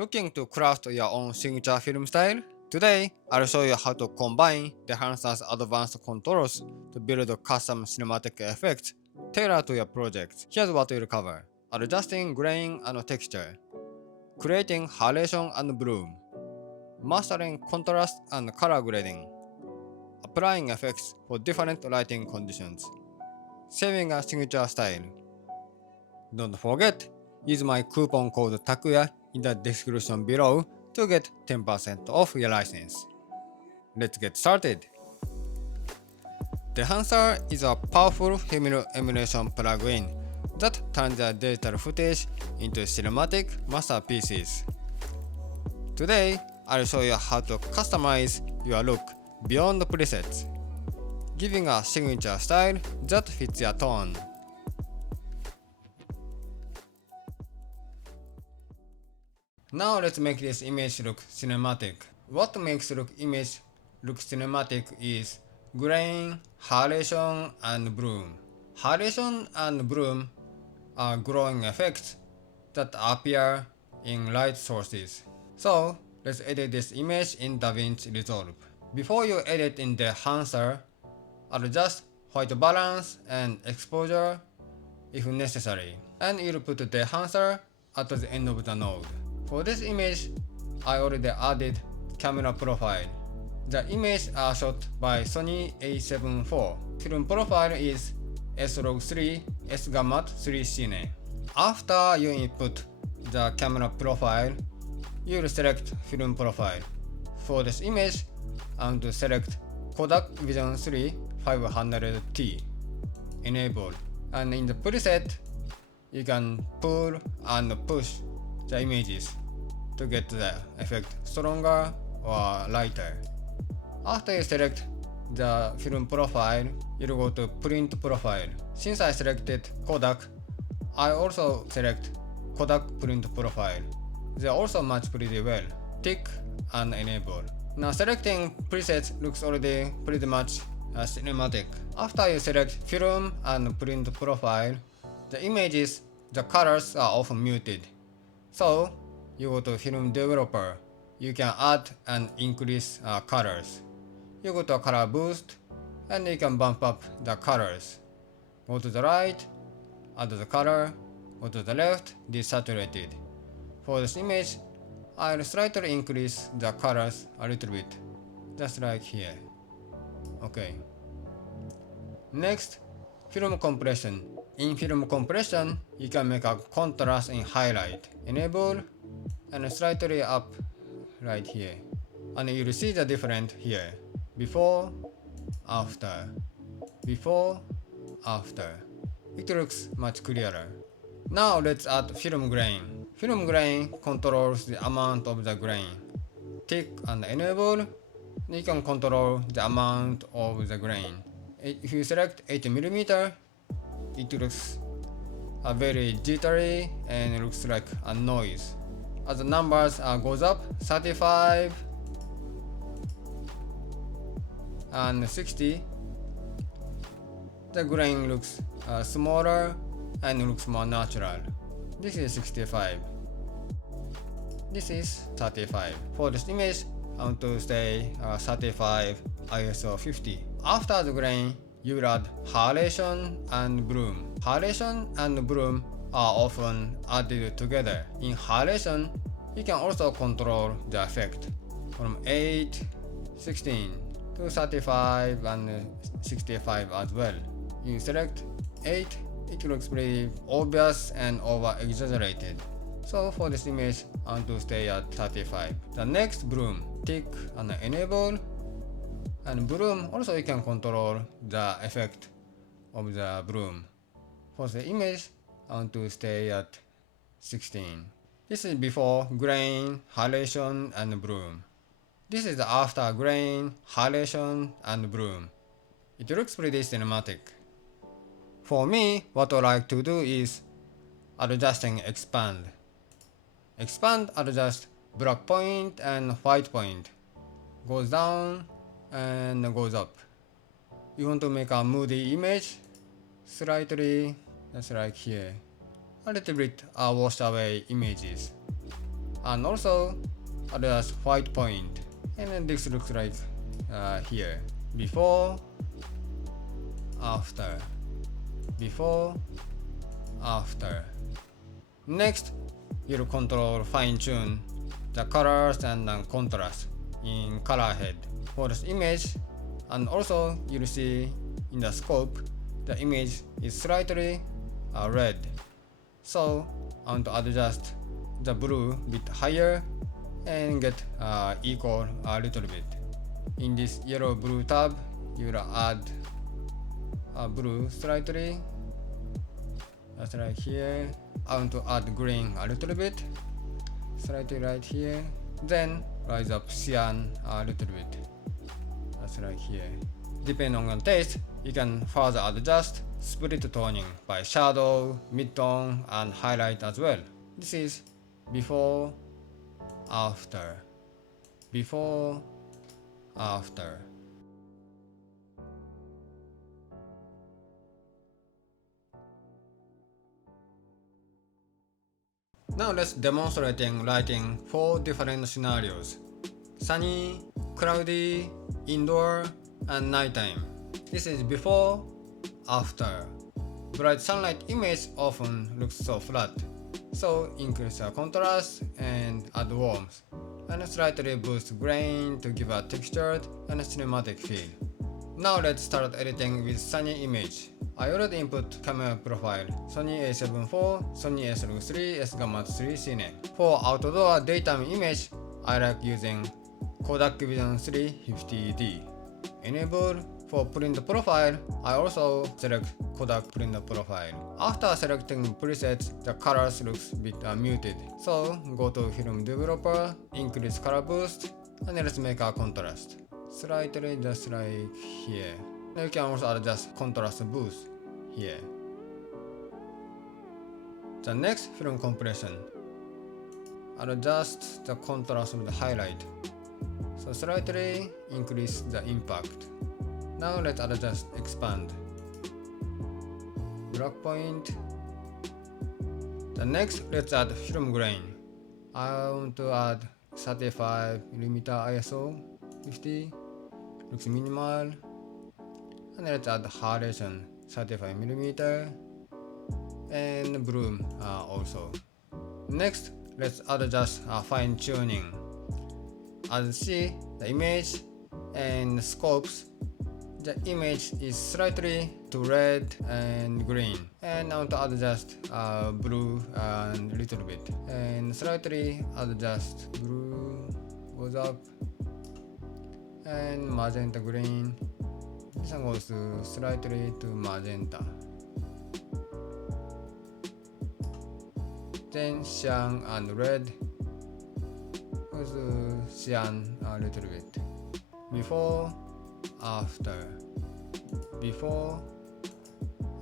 Looking to craft your own signature film style? Today, I'll show you how to combine Dehancer's advanced controls to build custom cinematic effects tailored to your project. Here's what we'll cover: adjusting grain and texture, creating halation and bloom, mastering contrast and color grading, applying effects for different lighting conditions, saving a signature style. Don't forget, use my coupon code TAKUYA in the description below to get 10% off your license. Let's get started. Dehancer is a powerful film emulation plugin that turns your digital footage into cinematic masterpieces. Today, I'll show you how to customize your look beyond the presets, giving a signature style that fits your tone. Now let's make this image look cinematic. What makes image look cinematic is grain, halation, and bloom. Halation and bloom are glowing effects that appear in light sources. So let's edit this image in DaVinci Resolve. Before you edit in Dehancer, adjust white balance and exposure if necessary, and you'll put Dehancer at the end of the node. For this image, I already added camera profile. The images are shot by Sony A7 IV. Film profile is S-Log3 S-Gamma 3 Cine. After you input the camera profile, you'll select film profile. For this image, I want to select Kodak Vision 3 500T. Enable. And in the preset, you can pull and push the images to get the effect stronger or lighter. After you select the film profile, you'll go to print profile. Since I selected Kodak, I also select Kodak print profile. They also match pretty well. Tick and enable. Now selecting presets looks already pretty much cinematic. After you select film and print profile, the images, the colors are often muted. So you go to film developer. You can add and increase colors. You go to color boost and you can bump up the colors. Go to the right, add the color. Go to the left, desaturated. For this image, I'll slightly increase the colors a little bit, just like here. Okay. Next, film compression. In film compression, you can make a contrast in highlight. Enable and slightly up right here. And you'll see the difference here. Before, after. Before, after. It looks much clearer. Now let's add film grain. Film grain controls the amount of the grain. Tick and enable. You can control the amount of the grain. If you select 80mm, it looks very jittery and it looks like a noise. As the numbers goes up, 35 and 60, the grain looks smaller and looks more natural. This is 65. This is 35. For this image, I want to stay 35 ISO 50. After the grain, you will add halation and bloom. Halation and bloom are often added together. In halation, you can also control the effect from 8, 16 to 35 and 65 as well. You select 8, it looks pretty obvious and over exaggerated. So for this image, I want to stay at 35. The next bloom, tick and enable. And bloom, also you can control the effect of the bloom. For the image, I want to stay at 16. This is before grain, halation, and bloom. This is after grain, halation, and bloom. It looks pretty cinematic. For me, what I like to do is adjusting expand. Expand adjust black point and white point. Goes down and goes up. You want to make a moody image, slightly, just like here. A little bit wash away images. and also adjust white point. And then this looks like here. Before, after, before, after. Next, you'll control fine tune the colors and contrast in color head for this image, and also you'll see in the scope the image is slightly red, so I want to adjust the blue bit higher and get equal a little bit. In this yellow blue tab, you'll add blue slightly, just like here. I want to add green a little bit, slightly right here, then rise up cyan a little bit, just like here. Depending on your taste, you can further adjust split toning by shadow, mid-tone, and highlight as well. This is before, after, before, after. Now let's demonstrating lighting 4 different scenarios: sunny, cloudy, indoor, and nighttime. This is before, after. Bright sunlight image often looks so flat, so increase the contrast and add warmth, and slightly boost grain to give a textured and cinematic feel. Now let's start editing with sunny image. I already input camera profile Sony A7 IV, Sony A7 III, S-Gamma 3 Cine. For outdoor daytime image, I like using Kodak Vision 350D. Enable. For print profile, I also select Kodak print profile. After selecting presets, the colors looks a bit muted. So go to film developer, increase color boost, and let's make a contrast. Slightly just like here. You can also adjust contrast boost here. The next, film compression. Adjust the contrast of the highlight, so slightly increase the impact. Now let's adjust expand. Black point. The next, let's add film grain. I want to add 35mm ISO 50. Looks minimal. And let's add halation 35mm and bloom also. Next, let's adjust fine tuning. As you see, the image and scopes, the image is slightly to red and green, and I want to adjust blue and little bit, and slightly adjust blue goes up, and magenta green. This one goes slightly to magenta. Then cyan and red goes cyan a little bit. Before, after, before,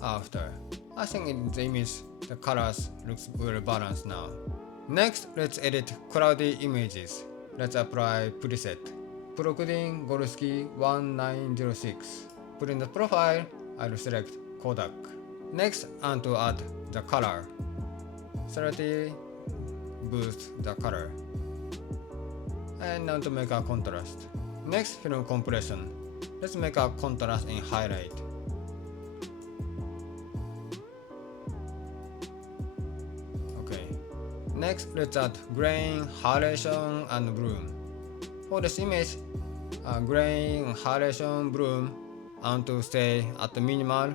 after. I think in the image the colors looks well balanced now. Next, let's edit cloudy images. Let's apply preset. Procoding Golsky 1906. Put in the profile, I'll select Kodak. Next, I want to add the color. Slightly boost the color. And I want to make a contrast. Next, film compression. Let's make a contrast in highlight. Okay. Next, let's add grain, halation, and bloom. For this image, grain, halation, bloom, I want to stay at the minimal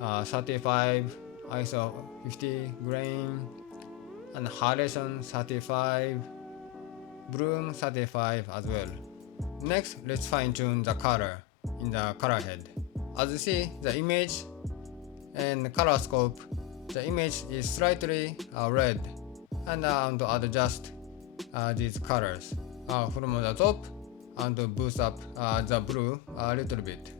35, ISO 50 grain, and halation 35, bloom 35 as well. Next, let's fine tune the color in the color head. As you see, the image and the color scope, the image is slightly red, and I want to adjust these colors. From the top, I want to boost up the blue a little bit.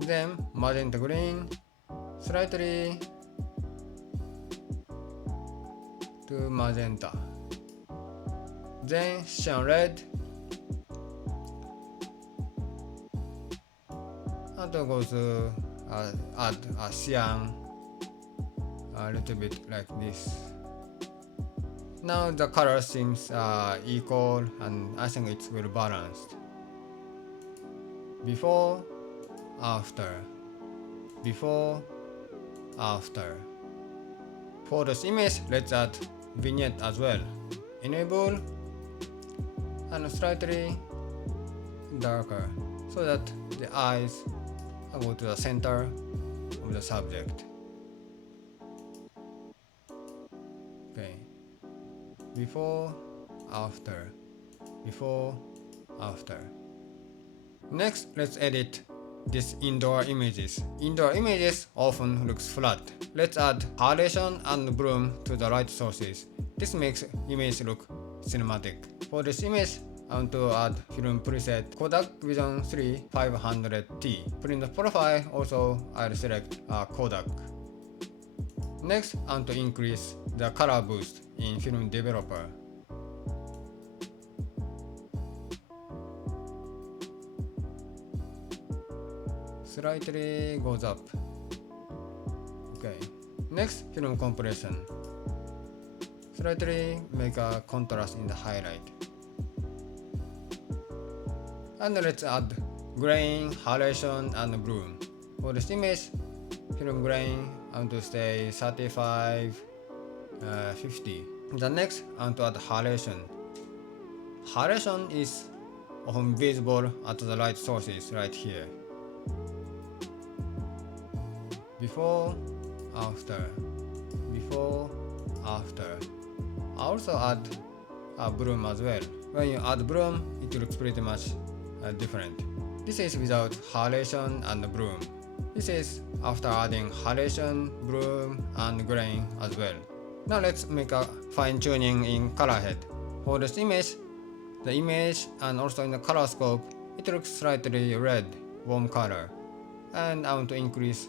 Then magenta green, slightly to magenta. Then cyan red, and to go to add a cyan a little bit like this. Now the color seems equal, and I think it's well balanced. Before, after, before, after. For this image, let's add vignette as well. Enable and slightly darker so that the eyes go to the center of the subject. Okay. Before, after, before, after. Next, let's edit these indoor images. Indoor images often looks flat. Let's add halation and bloom to the light sources. This makes image look cinematic. For this image, I want to add film preset Kodak Vision 3 500T. Print profile also I'll select Kodak. Next, I want to increase the color boost in film developer. Slightly goes up. Okay. Next, film compression. Slightly make a contrast in the highlight. And let's add grain, halation, and bloom. For this image, film grain, I want to stay 35, 50. The next, I want to add halation. Halation is often visible at the light sources right here. Before, after, before, after. I also add a bloom as well. When you add bloom, it looks pretty much different. This is without halation and bloom. This is after adding halation, bloom, and grain as well. Now let's make a fine tuning in color head. For this image, the image and also in the color scope, it looks slightly red, warm color. And I want to increase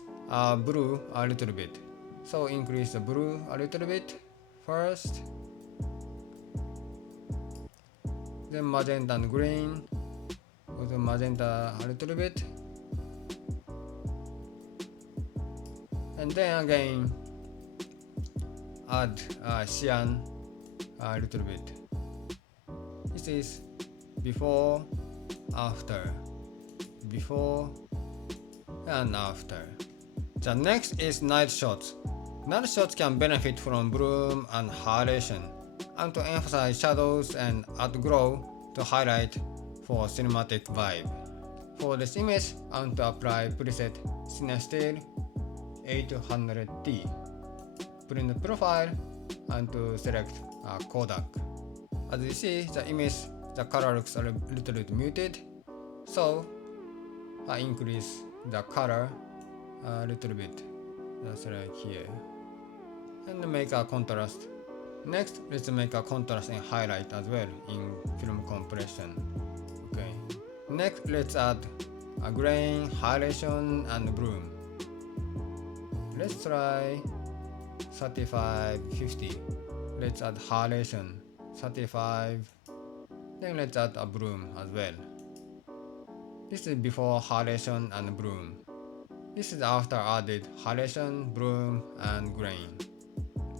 blue a little bit. So increase the blue a little bit first. Then magenta and green. Also magenta a little bit. And then again add cyan a little bit. This is before, after, before, and after. The next is night shots. Night shots can benefit from bloom and halation, and to emphasize shadows and add glow to highlight for cinematic vibe. For this image, I want to apply preset Cinestill 800T. Print the profile and to select Kodak. As you see, the image, the color looks a little bit muted, so I increase the color a little bit, just like here, and make a contrast. Next, let's make a contrast and highlight as well in film compression. Okay. Next, let's add a grain, halation, and bloom. Let's try 35, 50. Let's add halation, 35. Then let's add a bloom as well. This is before halation and bloom. This is after added halation, bloom, and grain.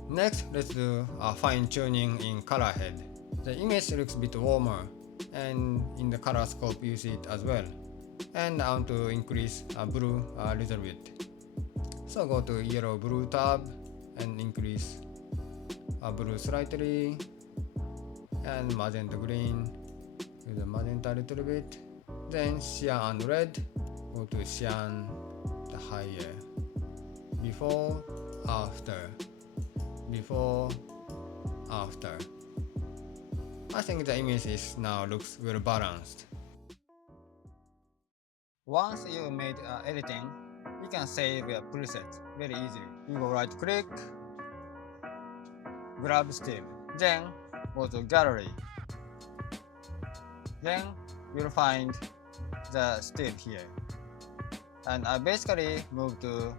Next, let's do a fine tuning in color head. The image looks a bit warmer, and in the color scope you see it as well. And I want to increase blue a little bit. So go to yellow blue tab and increase blue slightly, and magenta green with the magenta a little bit. Then cyan and red, go to cyan the higher. Before, after, before, after. I think the image is now looks well balanced. Once you made editing, you can save your presets very easily. You go right click, grab still, then go to gallery. Then you'll find the still here. And I basically move to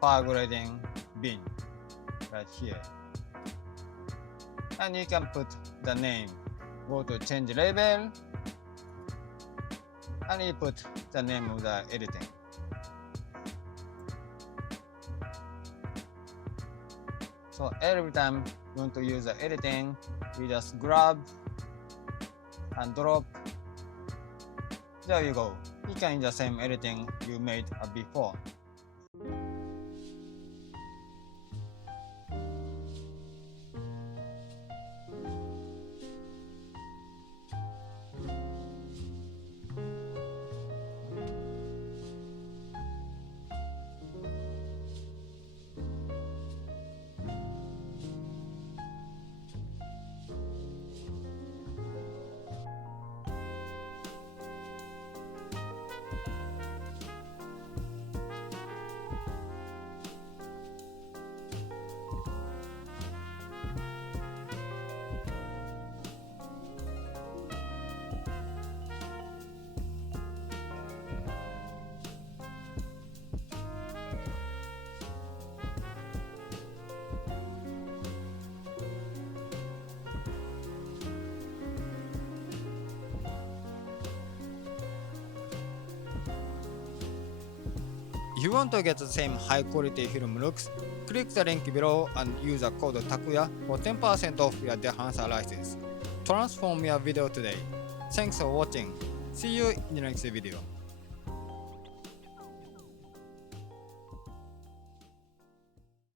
power grading bin right here. And you can put the name. Go to change label, and you put the name of the editing. So every time you want to use the editing, you just grab and drop. There you go. You can use the same editing you made before. If you want to get the same high quality film looks, click the link below and use the code TAKUYA for 10% off your Dehancer license. Transform your video today. Thanks for watching. See you in the next video.